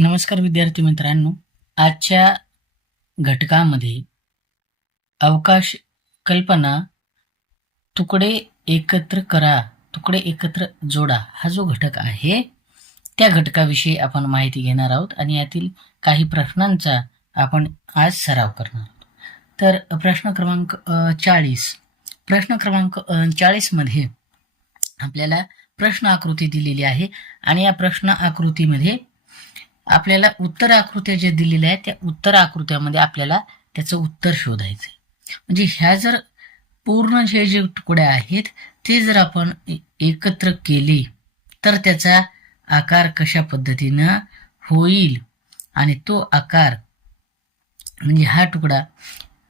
नमस्कार विद्यार्थी मित्रांनो. आजच्या घटकामध्ये अवकाश कल्पना तुकडे एकत्र करा तुकडे एकत्र जोडा हा जो घटक आहे त्या घटकाविषयी आपण माहिती घेणार आहोत आणि यातील काही प्रश्नांचा आपण आज सराव करणार आहोत. तर प्रश्न क्रमांक चाळीस. प्रश्न क्रमांक चाळीसमध्ये आपल्याला प्रश्न आकृती दिलेली आहे आणि या प्रश्न आकृतीमध्ये आपल्याला उत्तर आकृत्या ज्या दिलेल्या आहेत त्या उत्तर आकृत्यामध्ये आपल्याला त्याचं उत्तर शोधायचं म्हणजे ह्या जर पूर्ण जे जे तुकड्या आहेत ते जर आपण एकत्र केले तर त्याचा आकार कशा पद्धतीनं होईल? आणि तो आकार म्हणजे हा तुकडा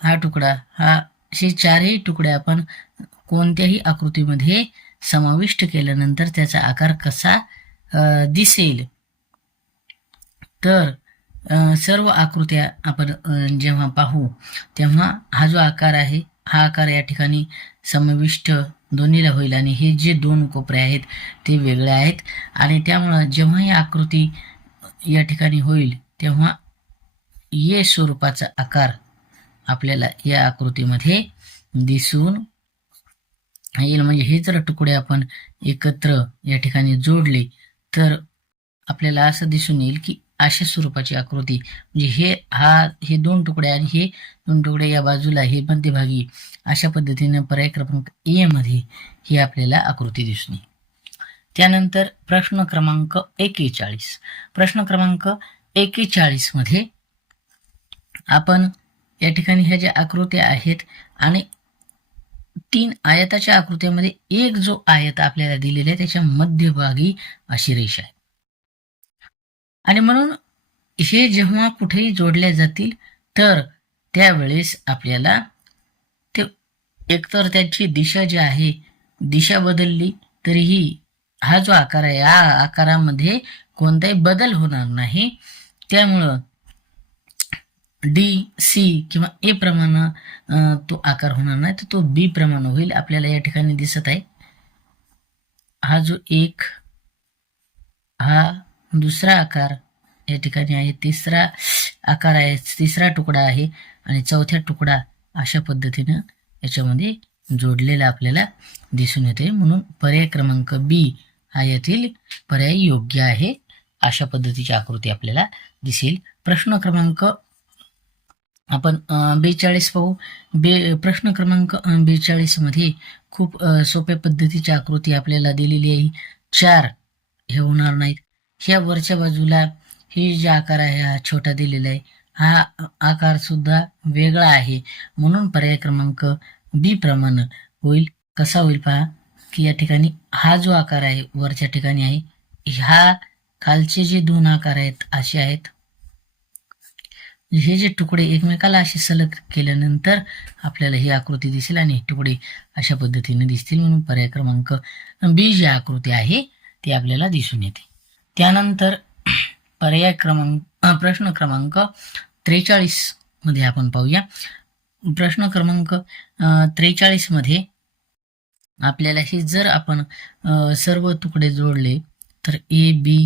हा तुकडा हा असे चारही तुकडे आपण कोणत्याही आकृतीमध्ये समाविष्ट केल्यानंतर त्याचा आकार कसा दिसेल? तर सर्व आकृत्या आपण जेव्हा पाहू तेव्हा हा जो आकार आहे हा आकार या ठिकाणी समाविष्ट दोन्हीला होईल आणि हे जे दोन कोपरे आहेत ते वेगळे आहेत. आणि त्यामुळं जेव्हा ही आकृती या ठिकाणी होईल तेव्हा ये स्वरूपाचा आकार आपल्याला या आकृतीमध्ये दिसून येईल. म्हणजे हे जर तुकडे आपण एकत्र या ठिकाणी जोडले तर आपल्याला असं दिसून येईल की अशा स्वरूपाची आकृती. म्हणजे हे हा हे दोन तुकडे आणि हे दोन तुकडे या बाजूला हे मध्यभागी अशा पद्धतीनं पर्याय क्रमांक ए मध्ये ही आपल्याला आकृती दिसून त्यानंतर प्रश्न क्रमांक एकेचाळीस. प्रश्न क्रमांक एकेचाळीसमध्ये आपण या ठिकाणी ह्या ज्या आकृत्या आहेत आणि तीन आयताच्या आकृत्यामध्ये एक जो आयत आपल्याला दिलेला आहे त्याच्या मध्यभागी अशी रेषा आहे. आणि म्हणून हे जेव्हा कुठेही जोडले जातील तर त्यावेळेस आपल्याला ते एकतर त्याची दिशा जी आहे दिशा बदलली तरीही हा जो आकार आहे या आकारामध्ये कोणताही बदल होणार नाही. त्यामुळं डी सी किंवा ए प्रमाण तो आकार होणार नाही तर तो बी प्रमाण होईल आपल्याला या ठिकाणी दिसत आहे. हा जो एक हा दुसरा आकार या ठिकाणी आहे. तिसरा आकार आहे. तिसरा तुकडा आहे आणि चौथ्या तुकडा अशा पद्धतीनं याच्यामध्ये जोडलेला आपल्याला दिसून येते म्हणून पर्याय क्रमांक बी हा यातील पर्याय योग्य आहे. अशा पद्धतीची आकृती आपल्याला दिसेल. प्रश्न क्रमांक आपण बेचाळीस पाहू. बे प्रश्न क्रमांक बेचाळीसमध्ये खूप सोप्या पद्धतीची आकृती आपल्याला दिलेली आहे. चार हे होणार नाहीत. ह्या वरच्या बाजूला हे जे आकार आहे हा छोटा दिलेला आहे हा आकार सुद्धा वेगळा आहे. म्हणून पर्याय क्रमांक बी प्रमाणे होईल. कसा होईल पहा की या ठिकाणी हा जो आकार आहे वरच्या ठिकाणी आहे ह्या खालचे जे दोन आकार आहेत असे आहेत. हे जे तुकडे एकमेकाला असे सलग केल्यानंतर आपल्याला ही आकृती दिसेल आणि हे तुकडे अशा पद्धतीने दिसतील. म्हणून पर्याय क्रमांक बी जी आकृती आहे ती आपल्याला दिसून येते. त्यानंतर पर्याय क्रमांक प्रश्न क्रमांक त्रेचाळीसमध्ये आपण पाहूया. प्रश्न क्रमांक त्रेचाळीसमध्ये आपल्याला हे जर आपण सर्व तुकडे जोडले तर ए बी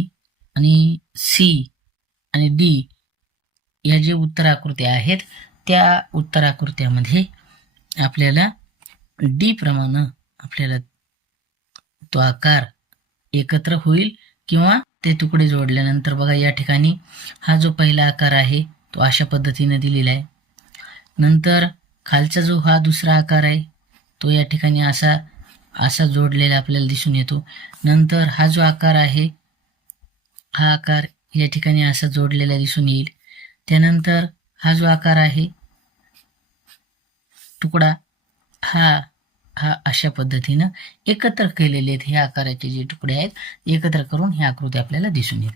आणि सी आणि डी या जे उत्तर आकृत्या आहेत त्या उत्तराकृत्यामध्ये आपल्याला डी प्रमाणे आपल्याला तो आकार एकत्र होईल किंवा ते तुकडे जोडल्यानंतर बघा या ठिकाणी हा जो पहिला आकार आहे तो अशा पद्धतीने दिलेला आहे. नंतर खालचा जो हा दुसरा आकार आहे तो या ठिकाणी असा असा जोडलेला आपल्याला दिसून येतो. नंतर हा जो आकार आहे हा आकार या ठिकाणी असा जोडलेला दिसून येईल. त्यानंतर हा जो आकार आहे तुकडा हा हा अशा पद्धतीनं एकत्र केलेले आहेत हे आकाराचे जे तुकडे आहेत एकत्र करून ही आकृती आपल्याला दिसून येईल.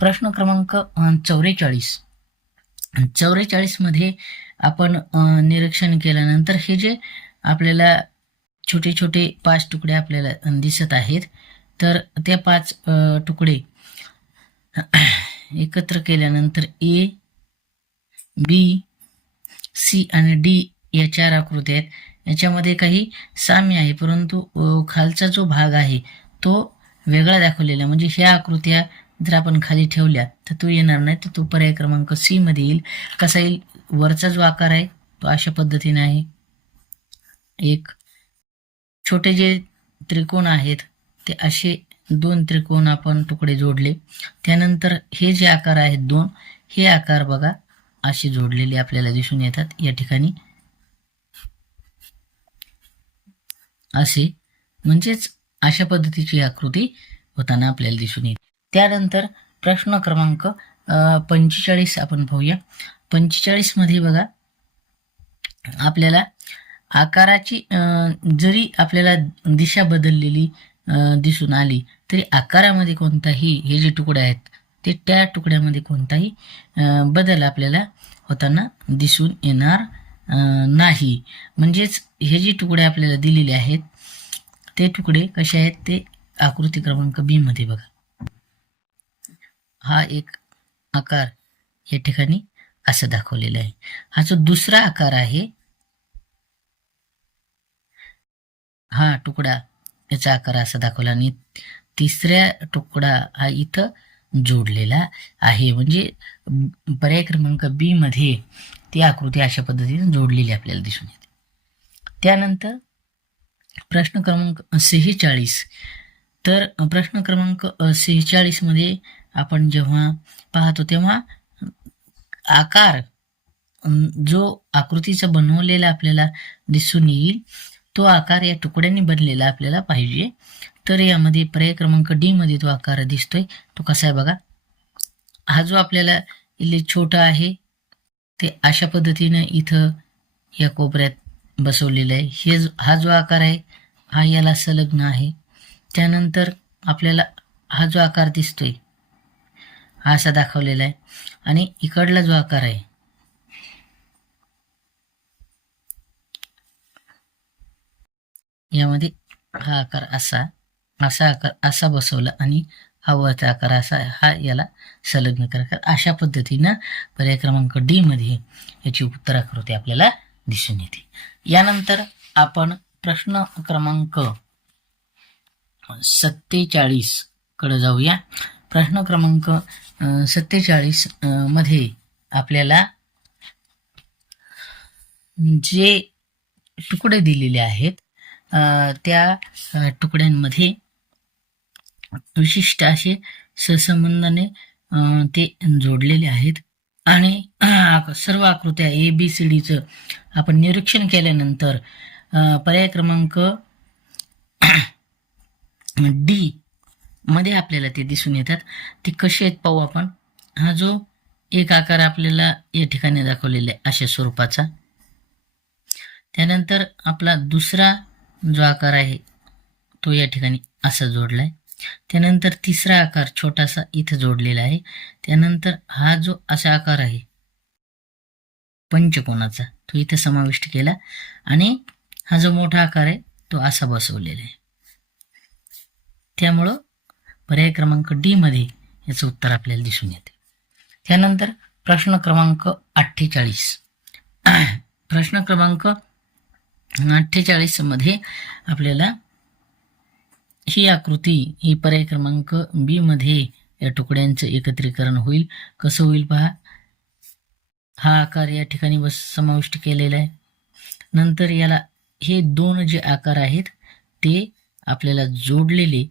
प्रश्न क्रमांक चौवेचाळीस चौवेचाळीसमध्ये आपण निरीक्षण केल्यानंतर हे जे आपल्याला छोटे छोटे पाच तुकडे आपल्याला दिसत आहेत तर त्या पाच अं, तुकडे एकत्र केल्यानंतर ए बी सी आणि डी या चार आकृत्या आहेत. याच्यामध्ये काही साम्य आहे. परंतु खालचा जो भाग आहे तो वेगळा दाखवलेला म्हणजे ह्या आकृत्या जर आपण खाली ठेवल्या तर तो येणार नाही. तर तो पर्याय क्रमांक सी मध्ये येईल. कसा येईल? वरचा जो आकार आहे तो अशा पद्धतीने आहे. एक छोटे जे त्रिकोण आहेत ते असे दोन त्रिकोण आपण तुकडे जोडले. त्यानंतर हे जे आकार आहेत दोन हे आकार बघा असे जोडलेले आपल्याला दिसून येतात. या ठिकाणी असे म्हणजेच अशा पद्धतीची आकृती होताना आपल्याला दिसून येते. त्यानंतर प्रश्न क्रमांक पंचेचाळीस आपण पाहूया. पंचेचाळीसमध्ये बघा आपल्याला आकाराची जरी आपल्याला दिशा बदललेली दिसून आली तरी आकारामध्ये कोणताही हे जे तुकडे आहेत ते त्या तुकड्यामध्ये कोणताही बदल आपल्याला होताना दिसून येणार नाही. म्हणजेच हे जे तुकडे आपल्याला दिलेले आहेत ते तुकडे कसे आहेत ते आकृती क्रमांक बी मध्ये बघा. हा एक आकार या ठिकाणी असं दाखवलेला आहे. हा जो दुसरा आकार आहे हा तुकडा याचा आकार असा दाखवला आणि तिसऱ्या तुकडा हा इथं जोडलेला आहे. म्हणजे पर्याय क्रमांक बी मध्ये ती आकृती अशा पद्धतीने जोडलेली आपल्याला दिसून येते. त्यानंतर प्रश्न क्रमांक सेहेचाळीस. तर प्रश्न क्रमांक सेहेचाळीसमध्ये आपण जेव्हा पाहतो तेव्हा आकार जो आकृतीचा बनवलेला आपल्याला दिसून येईल तो आकार या तुकड्यांनी बनलेला आपल्याला पाहिजे. तर यामध्ये पर्याय क्रमांक डी मध्ये तो आकार दिसतोय तो कसा आहे बघा. हा जो आपल्याला इथे छोटा आहे ते अशा पद्धतीनं इथं या कोपऱ्यात बसवलेलं आहे. हे जो- हा जो आकार आहे हा याला संलग्न आहे. त्यानंतर आपल्याला हा जो आकार दिसतोय हा असा दाखवलेला आहे. आणि इकडला जो आकार आहे यामध्ये हा आकार असा असा आकार असा बसवला आणि हा वरचा आकार असा हा याला संलग्न करा. अशा पद्धतीनं पर्याय क्रमांक डी मध्ये याची उत्तराकृती आपल्याला दिसून येते. यानंतर आपण प्रश्न क्रमांक सत्तेचाळीसकडे जाऊया. प्रश्न क्रमांक सत्तेचाळीसमध्ये आपल्याला जे तुकडे दिलेले आहेत त्या तुकड्यांमध्ये विशिष्ट असे सहसंबंधाने ते जोडलेले आहेत. आणि सर्व आकृत्या ए बी सी डीचं आपण निरीक्षण केल्यानंतर पर्याय क्रमांक डी मध्ये आपल्याला ते दिसून येतात. ते कसे आहेत पाहू आपण. हा जो एक आकार आपल्याला या ठिकाणी दाखवलेला आहे अशा स्वरूपाचा. त्यानंतर आपला दुसरा जो आकार आहे तो या ठिकाणी असा जोडला आहे त्यानंतर तिसरा आकार छोटासा इथं जोडलेला आहे. त्यानंतर हा जो असा आकार आहे पंचकोणाचा तो इथं समाविष्ट केला. आणि हा जो मोठा आकार आहे तो असा बसवलेला आहे. त्यामुळं पर्याय क्रमांक डी मध्ये याचं उत्तर आपल्याला दिसून येते. त्यानंतर प्रश्न क्रमांक अठ्ठेचाळीस. प्रश्न क्रमांक अठ्ठेचाळीसमध्ये आपल्याला ही आकृती ही पर्याय क्रमांक बी मध्ये या तुकड्यांचं एकत्रीकरण होईल. कसं होईल पहा. हा आकार या ठिकाणी बस समाविष्ट केलेला आहे. नंतर याला हे दोन जे आकार आहेत ते आपल्याला जोडलेले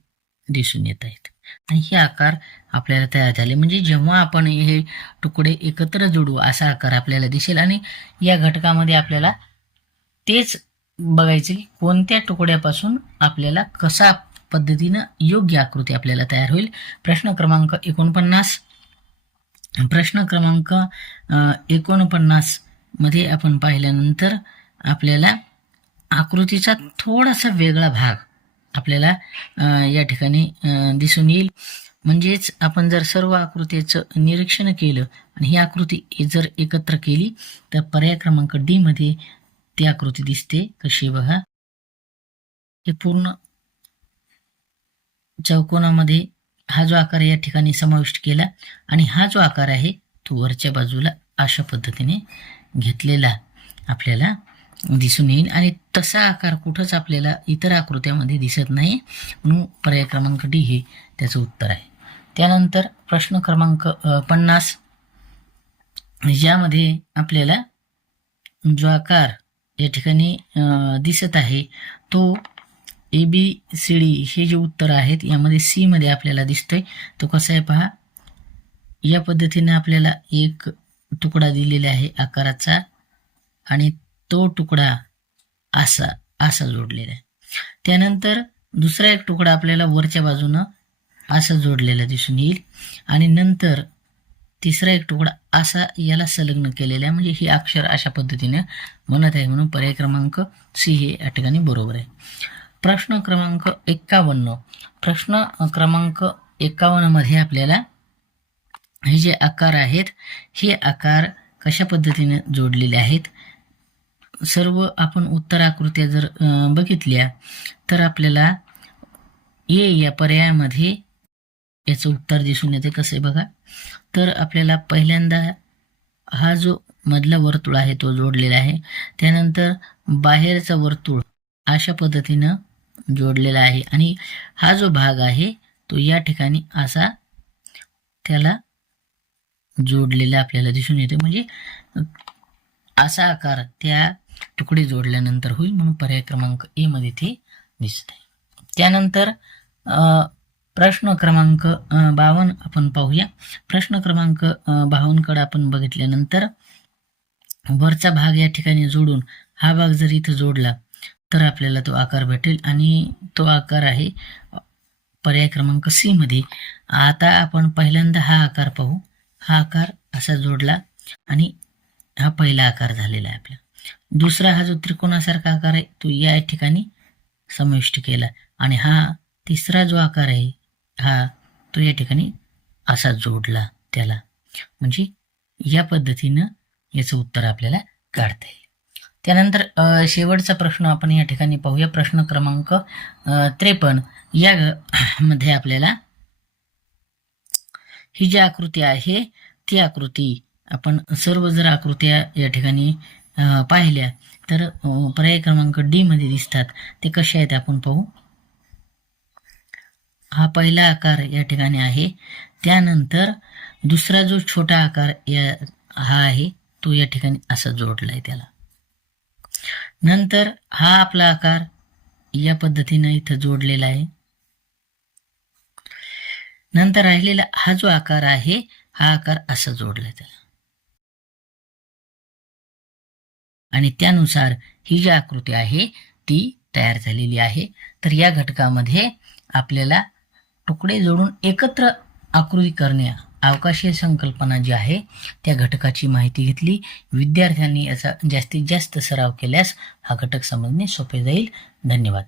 दिसून येत आहेत. आणि हे आकार आपल्याला तयार झाले. म्हणजे जेव्हा आपण हे तुकडे एकत्र जोडू असा आकार आपल्याला दिसेल. आणि या घटकामध्ये आपल्याला तेच बघायचं की कोणत्या तुकड्यापासून आपल्याला कसा पद्धतीनं योग्य आकृती आपल्याला तयार होईल. प्रश्न क्रमांक एकोणपन्नास. प्रश्न क्रमांक एकोणपन्नासमध्ये आपण पाहिल्यानंतर आपल्याला आकृतीचा थोडासा वेगळा भाग आपल्याला या ठिकाणी दिसून येईल. म्हणजेच आपण जर सर्व आकृतीचं निरीक्षण केलं आणि ही आकृती जर एकत्र केली तर पर्याय क्रमांक डी मध्ये ती आकृती दिसते. कशी बघा. हे पूर्ण चौकोनामध्ये हा जो आकार या ठिकाणी समाविष्ट केला आणि हा जो आकार आहे तो वरच्या बाजूला अशा पद्धतीने घेतलेला आपल्याला दिसून येईल. आणि तसा आकार कुठंच आपल्याला इतर आकृत्यामध्ये दिसत नाही. म्हणून पर्याय क्रमांक डी हे त्याचं उत्तर आहे. त्यानंतर प्रश्न क्रमांक पन्नास. यामध्ये आपल्याला जो आकार या ठिकाणी दिसत आहे तो ए बी सी डी हे जे उत्तर आहेत यामध्ये सी मध्ये आपल्याला दिसतोय. तो कसा आहे पहा. या पद्धतीने आपल्याला एक तुकडा दिलेला आहे आकाराचा आणि तो तुकडा असा असा जोडलेला आहे. त्यानंतर दुसरा एक तुकडा आपल्याला वरच्या बाजूनं असा जोडलेला दिसून येईल. आणि नंतर तिसरा एक तुकडा असा याला संलग्न केलेला आहे. म्हणजे ही अक्षर अशा पद्धतीने म्हणत आहे म्हणून पर्याय क्रमांक सी हे या ठिकाणी बरोबर आहे. प्रश्न क्रमांक एक्कावन्न. प्रश्न क्रमांक एक्कावन्नमध्ये आपल्याला हे जे आकार आहेत हे आकार कशा पद्धतीने जोडलेले आहेत? सर्व आपण उत्तर आकृत्या जर बघितल्या तर आपल्याला ए या पर्यायामध्ये याचं उत्तर दिसून येते. कसं आहे बघा? तर आपल्याला पहिल्यांदा हा जो मधला वर्तुळ आहे तो जोडलेला आहे. त्यानंतर बाहेरचा वर्तुळ अशा पद्धतीनं जोडलेला आहे. आणि हा जो भाग आहे तो या ठिकाणी असा त्याला जोडलेला आपल्याला दिसून येते म्हणजे असा आकार त्या तुकडे जोडल्यानंतर होईल म्हणून पर्याय क्रमांक ए मध्ये ते दिसत आहे त्यानंतर प्रश्न क्रमांक अ, बावन्न आपण पाहूया. प्रश्न क्रमांक बावनकडे आपण बघितल्यानंतर वरचा भाग या ठिकाणी जोडून हा भाग जर इथं जोडला तर आपल्याला तो आकार भेटेल आणि तो आकार आहे पर्याय क्रमांक सी मध्ये. आता आपण पहिल्यांदा हा आकार पाहू. हा आकार असा जोडला आणि हा पहिला आकार झालेला आहे आपला. दुसरा हा जो त्रिकोणासारखा आकार आहे तो या ठिकाणी समाविष्ट केला. आणि हा तिसरा जो आकार आहे हा तो या ठिकाणी असा जोडला त्याला. म्हणजे या पद्धतीनं याचं उत्तर आपल्याला काढता येईल. त्यानंतर शेवटचा प्रश्न आपण या ठिकाणी पाहूया. प्रश्न क्रमांक त्रेपन्न. या मध्ये आपल्याला ही जी आकृती आहे ती आकृती आपण सर्व जर आकृत्या या ठिकाणी पाहिल्या तर पर्याय क्रमांक डी मध्ये दिसतात. ते कसे आहेत आपण पाहू. हा पहिला आकार या ठिकाणी आहे. त्यानंतर दुसरा जो छोटा आकार या हा आहे तो या ठिकाणी असा जोडला आहे त्याला. नंतर हा आपला आकार या पद्धतीनं इथं जोडलेला आहे. नंतर राहिलेला हा जो आकार आहे हा आकार असा जोडलाय त्याला. आणि त्यानुसार ही जी आकृती आहे ती तयार झालेली आहे. तर या घटकामध्ये आपल्याला तुकडे जोडून एकत्र आकृती करणे अवकाशीय संकल्पना जी आहे त्या घटकाची माहिती घेतली. विद्यार्थ्यांनी याचा जास्तीत जास्त सराव केल्यास हा घटक समजणे सोपे जाईल. धन्यवाद.